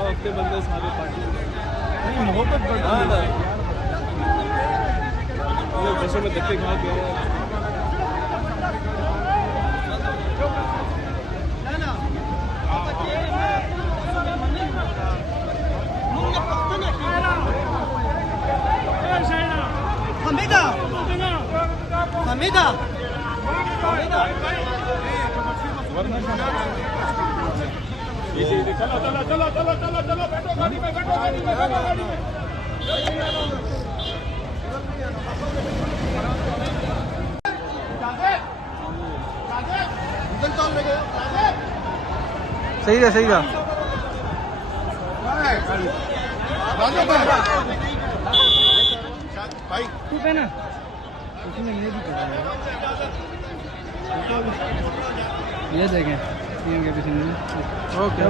अपने बंदे सारे पार्टी मोहब्बत बढ़ा ना लोग बसों में धक्के खा गए चलो बैठो गाड़ी में बैठो गाड़ी में सही है भाई तू कहना उसमें ये भी करा ये देखें ओके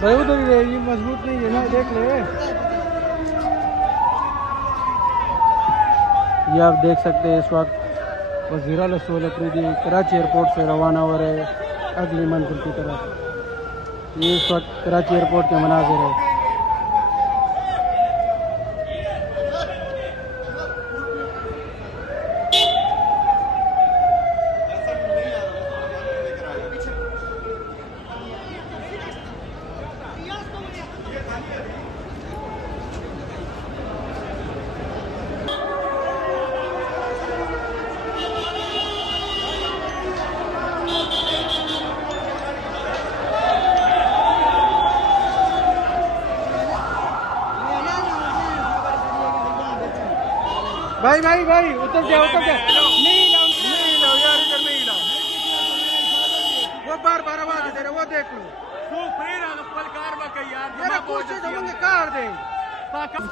भाई उधर ही ये मजबूत नहीं है ना, देख ले। ये आप देख सकते हैं इस वक्त वज़ीर आला रसूल अफरीदी कराची एयरपोर्ट से रवाना हो रहे अगली मंजिल की तरफ। ये इस वक्त कराची एयरपोर्ट के मनाज़िर है। भाई भाई भाई उतर जा नहीं लाओ यार, इधर नहीं लाओ। वो बार आवाज दे रहे, वो देख लो। यार कुछ जमंगे कार दे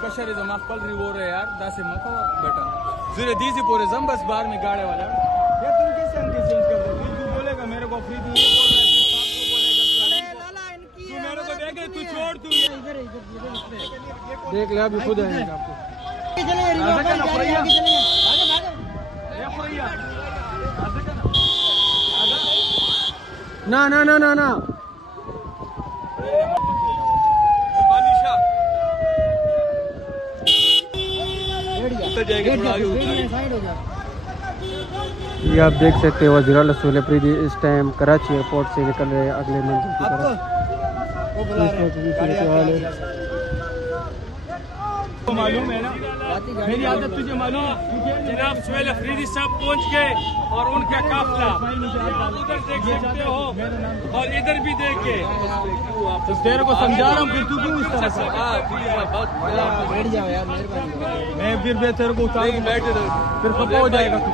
कशर जमा पल रही वो रहे यार दासे मको बेटा जिरे दीजी पूरे जंबस बार में गाड़े वाला यार तुम कैसे अंदर चेंज कर दो? तू बोलेगा मेरे को फ्री दी, तू मेरे को देखे तू छोड़ तू देख ले, अभी खुद आएगा आपको। ना ना ना ना ना ये आप देख सकते हैं वज़ीर आला रसूल अफरीदी इस टाइम कराची एयरपोर्ट से निकल रहे हैं अगले मंजिल की तरफ। मालूम है ना, मेरी आदत तुझे मालूम है। जनाब सुहेल अफरीदी साहब पहुंच गए और उनका काफिला आप उधर देख सकते हो और इधर भी देखे। तो तेरे को समझा रहा हूँ, फिर तू क्यों इस तरह से? बैठ जाओ यार, मेहरबानी। मैं फिर तेरे को उतार फिर खपा हो जाएगा तू।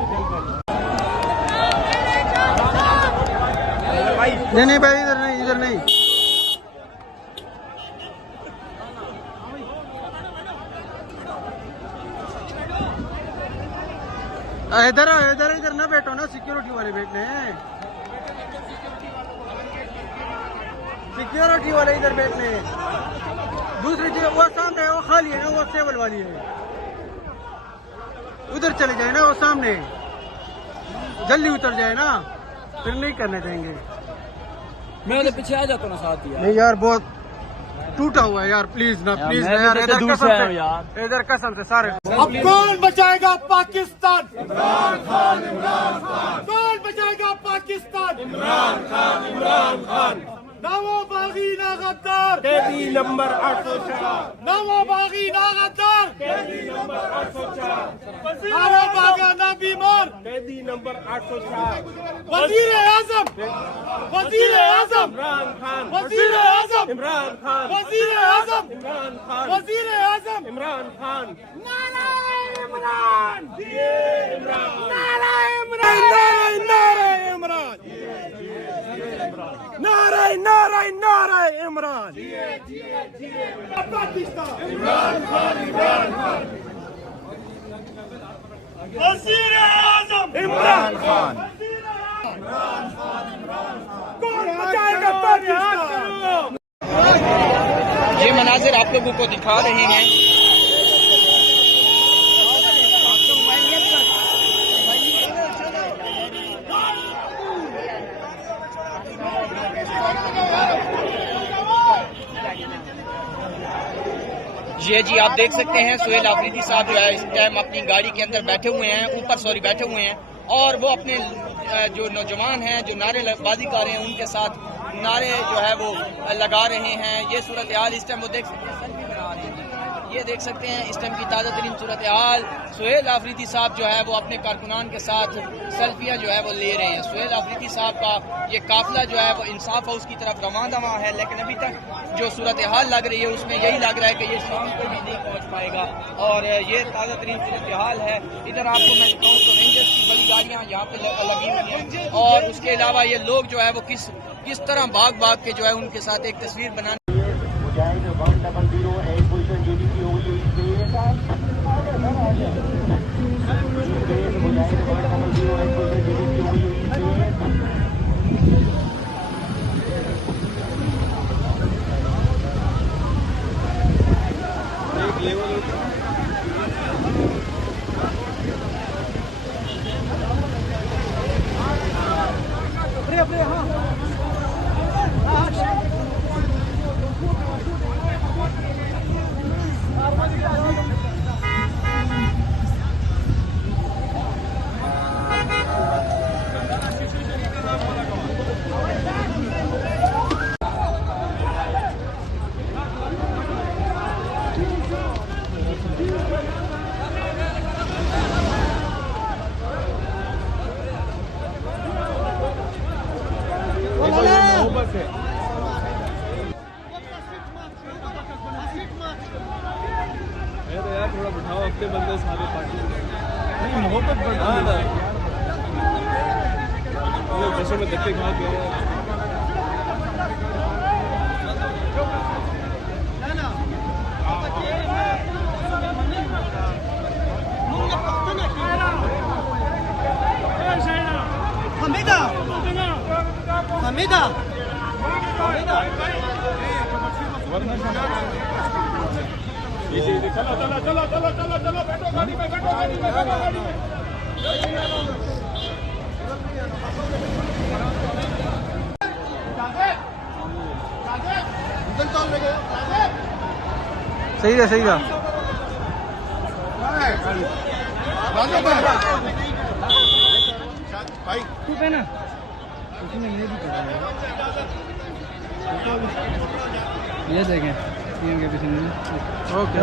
नहीं भाई, इधर नहीं। इधर ना बैठो ना, सिक्योरिटी वाले बैठने हैं। सिक्योरिटी वाले इधर बैठने हैं। दूसरी जगह वो सामने है, वो खाली है ना, वो टेबल वाली है। उधर चले जाए ना, वो सामने जल्दी उतर जाए ना, फिर नहीं करने देंगे। मैं तो पीछे आ जाता हूँ ना साथ ही। नहीं यार, बहुत टूटा हुआ है यार, प्लीज ना प्लीज ना यार, इधर कसम से सारे। अब कौन बचाएगा पाकिस्तान? इमरान खान। कौन बचाएगा पाकिस्तान? इमरान खान। ना वो बागी ना गद्दार, कैदी नंबर 804। ना वो बागी ना गद्दार, कैदी नंबर 804। ना वो बागा ना बीमार, कैदी नंबर 804। वजीर आजम इमरान खान। वजीर आजम इमरान खान। वजीर आजम इमरान खान। वजीर आजम इमरान खान। नारा इमरान, नारा इमरान, नारा इमरान, नारा इमरान। पाकिस्तान। इमरान खान। वज़ीर आज़म इमरान खान। कौन बचाएगा पाकिस्तान? ये मनाजिर आप लोगों को दिखा रहे हैं। ये जी आप देख सकते हैं सुहेल आफरीदी साहब जो है इस टाइम अपनी गाड़ी के अंदर बैठे हुए हैं, ऊपर बैठे हुए हैं, और वो अपने जो नौजवान हैं जो नारेबाजी कर रहे हैं उनके साथ नारे जो है वो लगा रहे हैं। ये सूरत हाल इस टाइम वो देख सकते हैं, सेल्फी बना रहे हैं। ये देख सकते हैं इस टाइम की ताज़ा तरीन सूरत हाल। सुहेल आफरीदी साहब जो है वो अपने कारकुनान के साथ सेल्फियाँ जो है वो ले रहे हैं। सुहेल आफरीदी साहब का ये काफिला जो है वो इंसाफ हाउस की तरफ रवाना है, लेकिन अभी तक जो सूरत हाल लग रही है उसमें यही लग रहा है कि ये शाम को भी नहीं पहुँच पाएगा। और ये ताज़ा तरीन सूरत हाल है। इधर आपको मैं दिखाऊँ तो रेंजर्स की बड़ी गाड़ियाँ यहाँ पे लगी हुई हैं, और उसके अलावा ये लोग जो है वो किस तरह भाग के जो है उनके साथ एक तस्वीर बनाने थोड़ा बिठाओ अपने बंदे सारे पार्टी नहीं मोहब्बत बढ़ा ना बसों में धक्के खा के हमीदा हमीदा चलो बैठो गाड़ी में बैठो गाड़ी में सही था भाई तू पे ना उसमें ये भी कर रहा है। ये देखें ओके।